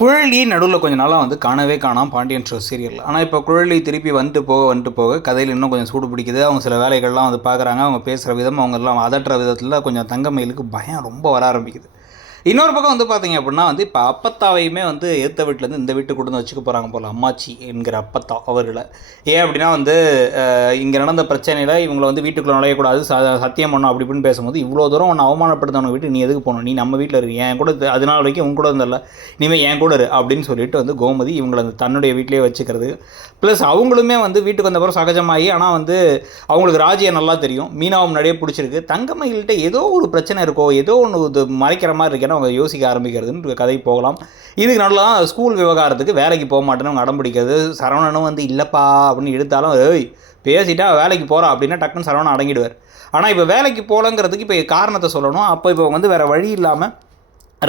குழலி நடுவில் கொஞ்சம் நாளாக வந்து காணவே காணாம் பாண்டியன் ஷோ சீரியல். ஆனால் இப்போ குழலி திருப்பி வந்துட்டு போக கதையில் இன்னும் கொஞ்சம் சூடு பிடிக்குது. அவங்க சில வேலைகள்லாம் வந்து பார்க்குறாங்க. அவங்க பேசுகிற விதம், அவங்கெல்லாம் அதட்டுற விதத்தில் கொஞ்சம் தங்கமயிலுக்கு பயம் ரொம்ப வர ஆரம்பிக்குது. இன்னொரு பக்கம் வந்து பார்த்தீங்க அப்படின்னா வந்து இப்போ அப்பத்தாவையுமே வந்து ஏற்ற வீட்டிலேருந்து இந்த வீட்டுக்கு கொண்டு வந்து வச்சுக்க போகிறாங்க போல் அம்மாச்சி என்கிற அப்பத்தா அவர்களை. ஏன் அப்படின்னா வந்து இங்கே நடந்த பிரச்சனையில் இவங்களை வந்து வீட்டுக்குள்ளே நுழையக்கூடாது, சத்தியம் பண்ணணும் அப்படி இப்படின்னு பேசும்போது, இவ்வளோ தூரம் உன்னை அவமானப்படுத்தவனை வீட்டு நீ எதுக்கு போகணும், நீ நம்ம வீட்டில் இருக்கு, என் கூட அதனால வரைக்கும் உங்க கூட இருந்தல, இனிமேல் என் கூட இரு அப்படின்னு சொல்லிட்டு வந்து கோமதி இவங்களை தன்னுடைய வீட்டிலேயே வச்சுக்கிறது. ப்ளஸ் அவங்களுமே வந்து வீட்டுக்கு வந்தப்பறம் சகஜமாகி, ஆனால் வந்து அவங்களுக்கு ராஜியை நல்லா தெரியும், மீனாவும் முன்னாடியே பிடிச்சிருக்கு, தங்கமயில்கிட்ட ஏதோ ஒரு பிரச்சனை இருக்கோ, ஏதோ ஒன்று மறைக்கிற மாதிரி இருக்கேன்னா அவங்க யோசிக்க ஆரம்பிக்கிறதுன்னு கதை போகலாம். இதுக்கு நல்லா ஸ்கூல் விவகாரத்துக்கு வேலைக்கு போக மாட்டேன்னு அவங்க அடம் பிடிக்கிறது. சரவணனும் வந்து இல்லைப்பா அப்படின்னு எடுத்தாலும் ஏய் பேசிட்டா வேலைக்கு போகிறா அப்படின்னா டக்குன்னு சரவணன் அடங்கிடுவார். ஆனால் இப்போ வேலைக்கு போகலங்கிறதுக்கு இப்போ காரணத்தை சொல்லணும். அப்போ இப்போ வந்து வேறு வழி இல்லாமல்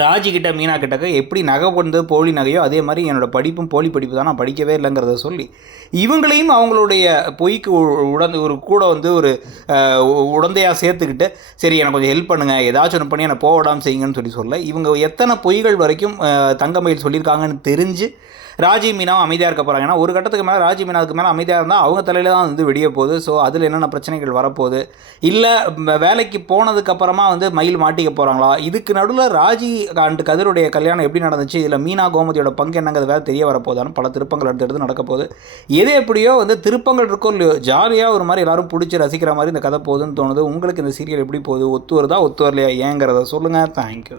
ராஜிக்கிட்ட மீனா கிட்டக்க எப்படி நகை வந்து போலி நகையோ அதே மாதிரி என்னோடய படிப்பும் போலி படிப்பு தான், நான் படிக்கவே இல்லைங்கிறத சொல்லி இவங்களையும் அவங்களுடைய பொய்க்கு ஒரு கூட வந்து ஒரு உடந்தையாக சேர்த்துக்கிட்டு சரி எனக்கு கொஞ்சம் ஹெல்ப் பண்ணுங்கள், ஏதாச்சும் ஒன்று பண்ணி என்னை போக விடாமல் செய்யுங்கன்னு சொல்ல இவங்க எத்தனை பொய்கள் வரைக்கும் தங்கமயில் சொல்லியிருக்காங்கன்னு தெரிஞ்சு ராஜி மீனாவும் அமைதியாக இருக்க போகிறாங்க. ஏன்னா ஒரு கட்டத்துக்கு மேலே ராஜி மீனாவுக்கு மேலே அமைதியாக இருந்தால் அவங்க தலையில் தான் வந்து வெடிய போகுது. ஸோ அதில் என்னென்ன பிரச்சனைகள் வரப்போகுது, இல்லை வேலைக்கு போனதுக்கப்புறமா வந்து மயில் மாட்டிக்க போகிறாங்களா, இதுக்கு நடுவில் ராஜி அண்ட் கதிருடைய கல்யாணம் எப்படி நடந்துச்சு, இதில் மீனா கோமதியோட பங்கு என்னங்கிறது வேறு தெரிய வரப்போதான்னு பல திருப்பங்கள் எடுத்து நடக்க போகுது. எது எப்படியோ வந்து திருப்பங்கள் இருக்கோ இல்லையோ ஜாலியாக ஒரு மாதிரி எல்லோரும் பிடிச்சி ரசிக்கிற மாதிரி இந்த கதை போகுதுன்னு தோணுது. உங்களுக்கு இந்த சீரியல் எப்படி போகுது, ஒத்து வருதா ஒத்து வரலையா ஏங்கிறத சொல்லுங்கள். தேங்க்யூ.